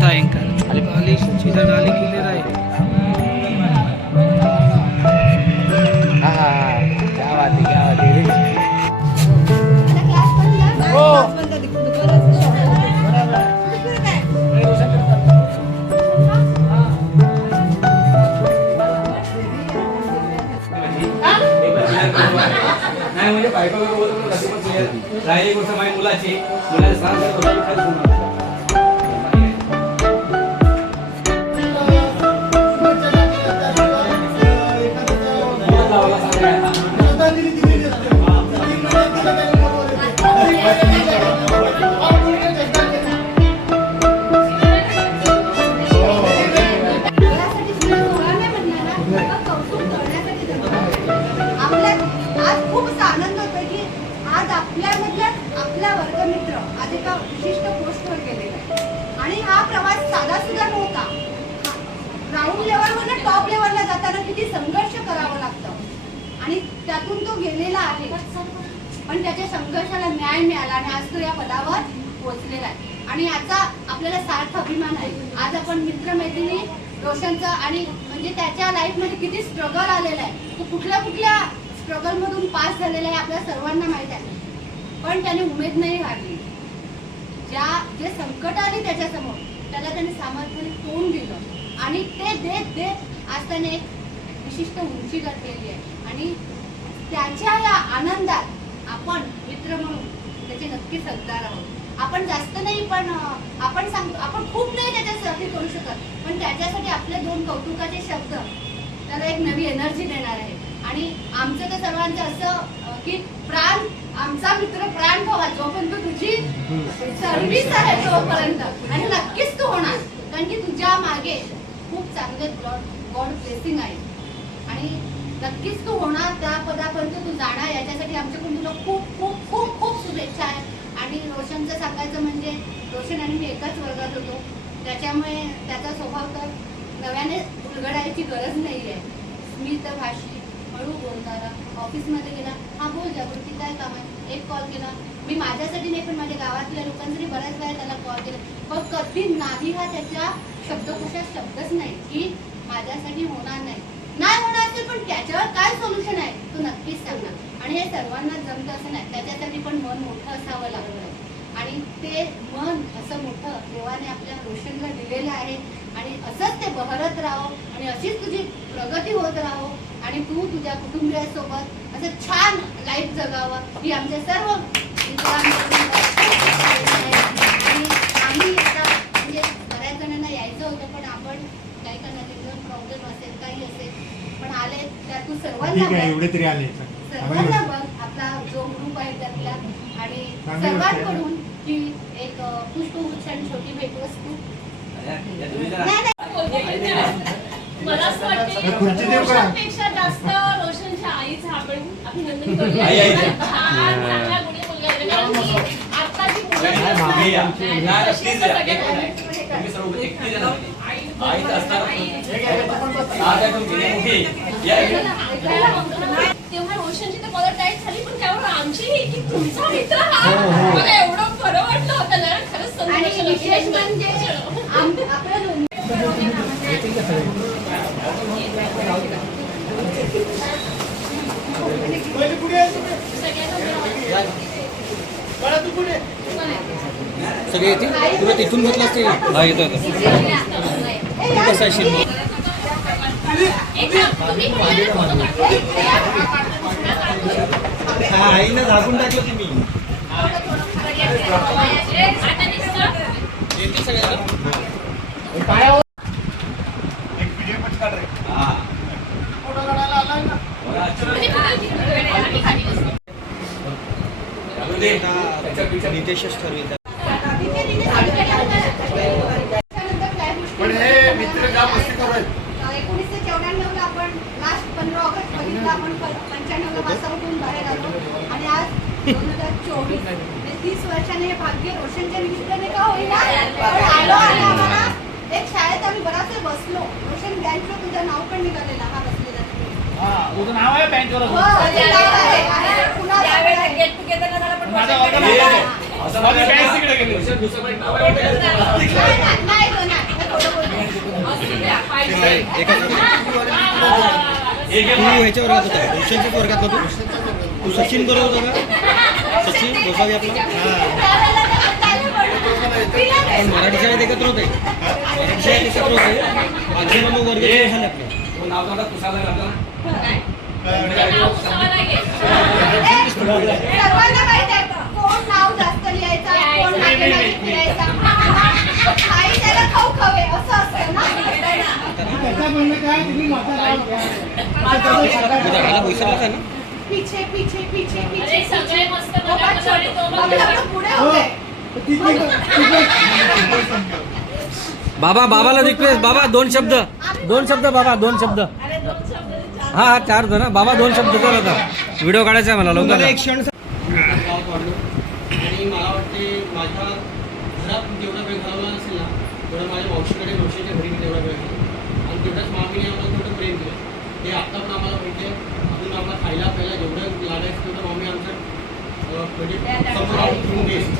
आली सीधा गाली क्लिअर आहे. हा हा हा. क्या बात आहे. क्या बात आहे नाही म्हणजे बायको. राहिली गोष्ट माझ्या मुलाची. मुलाला सांग आणि त्यातून तो गेलेला आहे. पण त्याच्या संघर्षाला न्याय मिळाला आणि आज तो या पदावर पोहोचलेला आहे. आणि याचा आपल्याला सार्थ अभिमान आहे. आज आपण मित्रमैत्रिणी रोशनचा आणि म्हणजे त्याच्या लाईफमध्ये किती स्ट्रगल आलेला आहे. तो कुठल्या कुठल्या स्ट्रगलमधून पास झालेला आहे आपल्या सर्वांना माहीत आहे. पण त्याने उमेद नाही हारली. ज्या जे संकट आली त्याच्यासमोर त्याला त्याने सामर्थ्याने तोंड दिलं? आणि ते देत देत आज त्याने एक विशिष्ट उंची गाठलेली आहे. आणि त्याच्या या आनंदात आपण मित्र म्हणून त्याचे नक्कीच सरदार आहोत. आपण जास्त नाही पण आपण सांगतो आपण खूप नाही त्याच्यासाठी करू शकत पण त्याच्यासाठी आपले दोन कौतुकाचे शब्द त्याला एक नवी एनर्जी देणार आहे. आणि आमचं तर सर्वांचं असं की प्राण आमचा मित्र प्राण ठेवा जोपर्यंत तुझी सर्व्हिस आहे तोपर्यंत. आणि नक्कीच तू होणार. कारण की तुझ्या मागे खूप चांगले गॉड ब्लेसिंग आहे. आणि नक्कीच तू होणार त्या पदापर्यंत तू जाणार. याच्यासाठी आमच्याकडून तुला खूप खूप खूप खूप शुभेच्छा आहे. आणि रोशनचं सांगायचं म्हणजे रोशन आणि मी एकाच वर्गात होतो. त्याच्यामुळे त्याचा स्वभाव तर नव्याने उलगडायची गरज नाही आहे स्मित भाषी हळू बोलणारा ऑफिसमध्ये गेला हा बोल जागृती काय काम आहे? एक कॉल केला. मी माझ्यासाठी नाही पण माझ्या गावातल्या लोकांसाठी बऱ्याच वेळा त्याला कॉल केला. पण कधी नाही हा त्याच्या शब्दकोशात शब्दच नाही की माझ्यासाठी होणार नाही. नाही होणार असेल पण त्याच्यावर काय सोल्युशन आहे? तू नक्कीच सांगणार. आणि हे सर्वांना जमतं असं नाही. त्याच्यासाठी पण मन मोठं असावं लागलं आणि ते मन असं मोठं देवाने आपल्या रोशनला दिलेलं आहे. आणि असंच ते बहरत राहो. आणि अशीच तुझी प्रगती होत राहो. आणि तू तुझ्या कुटुंबियासोबत असं छान लाईफ जगावं. ही आमच्या सर्व मित्रांकडून आणि आम्ही आता म्हणजे बऱ्याच जणांना यायचं होतं पण आपण काही करणार प्रॉब्लेम असेल काही असेल पण आले त्या तू सर्वांना ठीक आहे बघ. एवढे तरी आले सर्वांना बघ आपला जो ग्रुप आहे त्यातला आणि चांगली गोष्ट आहे. सर्वांकडून ही एक अ, पुष्पगुच्छ आणि छोटी भेटवस्तू नाही नाही मला असं वाटतं तर खुर्ची देऊ का? रोशनपेक्षा जास्त रोशनच्या आईचं आपण अभिनंदन करूया आई, आई. छान चांगला गुणी मुलगा आहे. कारण की आत्ताची मुलं जी नाही, असतात, मागे या. नाही, नाही, तशी please तर या. सगळ्यात एक आहे. मिनिट. तुम्ही सर्व एकटी जण होते. आई आईचं असताना आई- आज आहे तुमची मोठी या इकडे. ऐकायला म्हणतो ना, तेव्हा रोशनची तर पदर टाईट झाली पण त्यावर आमची ही की तुमचा मित्र हा. मला एवढं बरं वाटलं होतं ना खरंच आणि संतोष विशेष म्हणजे आपलं सगळे येतील? तुला तिथून घेतलं असते हा येतो येतो. कसं आहे आईनं झाकून टाकलं तुम्ही नितेशच ठरवित भाग्य रोशनच्या निमित्ताने का होईना? पण आलो आणि आम्हाला. एक शाळेत आम्ही बराच वेळ बसलो रोशन तुझं नाव पण निघालेलं. हा बसलेला. तुझं नाव आहे बँकेवर झालं, पण नाही. ह्याच्या वर्गात होता रोशनच्याच वर्गात होतो तू सचिन बरोबर होता का? सचिन गोसावी आपला? हा. मराठी शाळेत एकत्र होते. मराठी शाळेत एकत्र होते. आजी मग वर्ग. झाले आपले. नाव काढा, पुसायला लागला ना. काय? नाव पुसावं लागेल. सर्वांना माहीत आहे कोण नाव जास्त लिहायचं कोण नातेवाईक लिहायचा आई त्याला खाऊ खावे असं असतं ना? मी दादाला विसरलाच आहे ना? पिछे पिछे पिछे अरे पिछे. सगळे मस्त हो, पुढे होते बाबा बाबाला रिक्वेस्ट बाबा दोन शब्द. दोन शब्द बाबा दोन शब्द. अरे दोन शब्द. छान. हा हा चार ना बाबा दोन शब्द कर आता व्हिडिओ काढायचा आहे मला लवकर एक क्षण गावात वाढलो आणि मला वाटते माझ्या घरात जेवढा वेळ घालवला नसेल ना तेवढं माझ्या मावशीकडे मावशीच्या घरी मी तेवढा वेळ घालवला आणि तेवढ्याच मामीने आम्हाला तेवढं प्रेम दिलं ते आत्ता पण आम्हाला माहिती आहे अजून आम्हाला खायला प्यायला जेवढं लागायचं तेवढं मामी आमचं अं, म्हणजे समोर आणून घेऊन द्यायची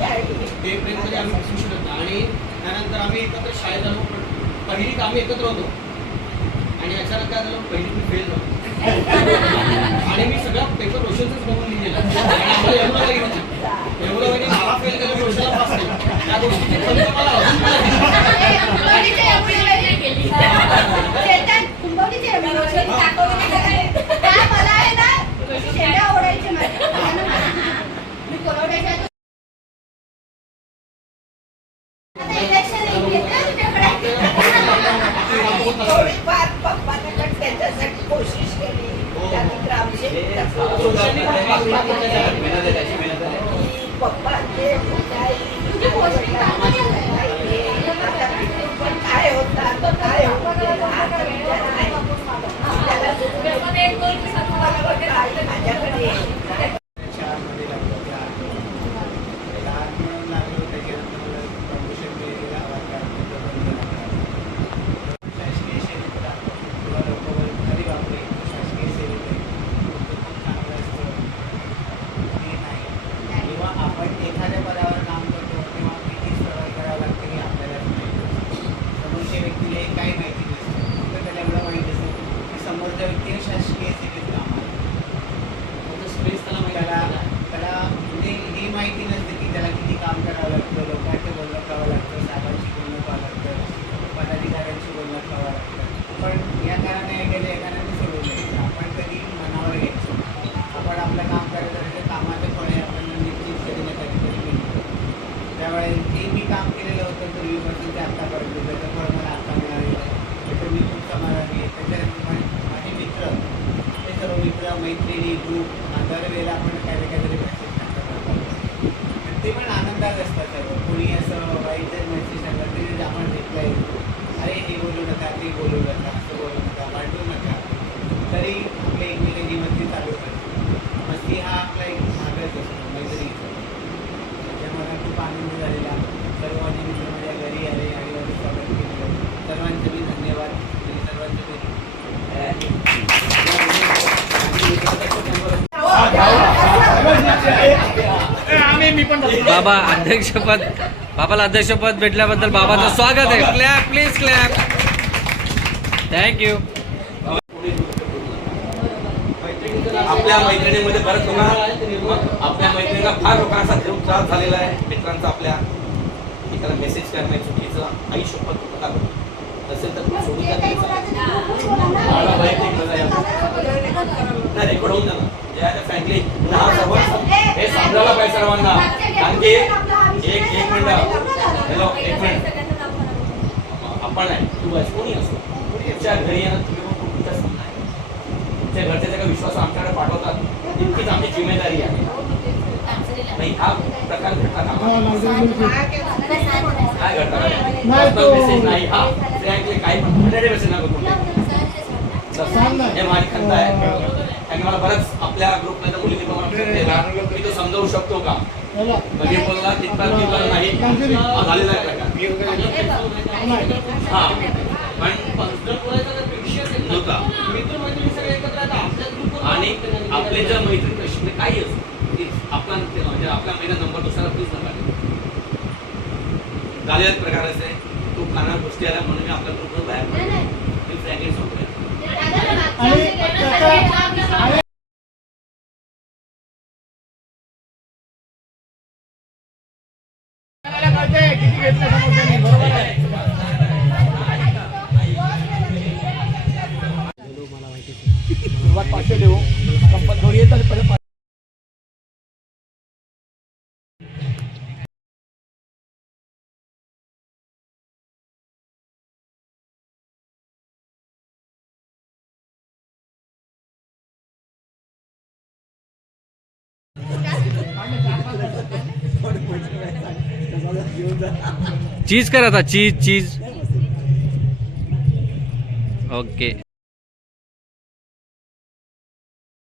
ते प्रेम म्हणजे आम्ही खुश होतो आणि त्यानंतर आम्ही एकत्र शाळेत आलो पहिली पहिलीत आम्ही एकत्र होतो. आणि अचानक काय झालं? पहिली मी फेल झालो. आणि मी सगळा पेपर रोशनचाच बघून लिहिलेला. एवढं एवढं म्हणजे मला फेल केलं रोशनला पास केलं. त्या गोष्टीची खंत मला अजून पण आहे. कुंभवडीचे एवढे नाही केली. चेतन कुंभवडीचे एवढे रोशन दाखवली की काय? त्या मला आहे ना शेंड्या ओढायचे माझ्या मी कोरवड्याच्या आता इलेक्शन थोडीफार पप्पाने पण त्याच्यासाठी कोशिश केली त्यानंतर आमचे रोशनने पण पास केलं, त्याच्या घरात मेहनत आहे, त्याची मेहनत आहे. पप्पाचे तुझी पोस्टिंग कामाची आहे. पण काय होतं काय होतं आता विचार नाही. आपल्याला पण एक दोन दिवसात तुम्हाला वगैरे आई माझ्याकडे येईल. शाळांमध्ये लागलो त्या लहान म्हणून लागलो त्याच्यानंतर प्रमोशन मिळालेलं आवाज शासकीय सेवेत लागतो किंवा लोक बोलतात अरे बापरे शासकीय सेवेत आहे तो खूप चांगलं असतं ते नाही किंवा आपण एखाद्या पदावर काम करतो तेव्हा किती स्ट्रगल करावं लागतं हे आपल्यालाच माहिती असतं समोरच्या व्यक्तीला हे काही माहिती नसतं फक्त त्याला एवढं माहिती असतं की समोरच्या व्यक्तीने शासकीय सेवेत काम आहे फक्त स्पेस त्याला माहिती त्याला आहे. त्याला म्हणजे हे माहिती नसतं की त्याला किती काम करावं लागतं लोकांचे बोलणं करावं लागतं साहेबांशी बोलणं करावं लागतं पदाधिकाऱ्यांशी बोलणं करावं लागतं पण या कारणाने हे गेले या कारणाने सोडून द्यायचं आपण कधी मनावर घ्यायचं आपण आपलं काम करत राहिलं कामाचं फळ हे आपण निश्चित कधी ना कधीतरी मिळतं त्यामुळे जे मी काम केलेलं होतं पूर्वीपासून ते आत्तापर्यंत त्याचं फळ मला आता मिळालेलं आहे. त्याचं मी खूप समाधानी आहे. त्याच्यात माझे मित्र ते सर्व मित्र मैत्रिणी ग्रुप दरवेळेला आपण काही ना काहीतरी मेसेज टाकतात. ते पण आनंदात असतात सर्व. कोणी असं वाईट जर मेसेज टाकतात तरी आपण रिप्लाय देतो. अरे हे बोलू नका ते बोलू नका असं बोलू नका. भांडू नका तरी आपल्या एकमेकांची मस्ती चालू करतो मस्ती हा आपला एक भागच असतो मैत्रीचा त्याच्यामुळे खूप आनंद झालेला सर्व माझे मित्र माझ्या घरी आले आणि माझं स्वागत केलं सर्वांचं मी धन्यवाद आणि सर्वांचं मी बाबा अध्यक्षपद बाबाला अध्यक्षपद भेटल्याबद्दल बाबाचं स्वागत आहे. क्लॅप प्लीज क्लॅप थँक्यू आपल्या मैत्रिणीमध्ये बरंच लोकांना आपल्या मैत्रिणीला फार लोकांचा खूप त्रास झालेला आहे. मित्रांचा आपल्या एकाला मेसेज करणे चुकीचं. आई शपथ होता असेल तर सोडून जे द्या रेकॉर्ड होऊन जाणार. फ्रँकली हा सर्व हे समजायला पाहिजे सर्वांना कारण की एक एक मिनिट हॅलो एक मिनिट सगळ्यांचं नाव खराब. आपण आहे तू बस कोणी असो तुमच्या घरी येणं तुम्ही पण खूप सन्मान आहे. तुमच्या घरचे सगळं विश्वास आमच्याकडे पाठवतात इतकीच आमची जिम्मेदारी आहे. नाही हा प्रकार घडता कामा हा, नये. लावलेलं मी. काय घडता नाही पर्सनल तो- मेसेज नाही. हा फ्रँकली काही पण. हंड्रेड मेसेज नको करू. सांग ना. हे माझी खंत आहे. कारण की मला आपल्या ग्रुपमध्ये मुलींनी मी तो समजावू शकतो का? बोलला तितका तितका नाही. झालेला आहे प्रकार. नाही. हा. पण आणि आपण आपले जर मैत्री म्हणजे काही असो ती आपला म्हणजे आपला महिना नंबर दुसरा प्लीज नका. झालेला प्रकार असे. तो काना गोष्टी आल्या म्हणून मी आपल्या ग्रुपवर बाहेर आणि आणि किती घेतलं समोरच्याने, बरोबर आहे. चीज़ करा था चीज़ चीज़। ओके।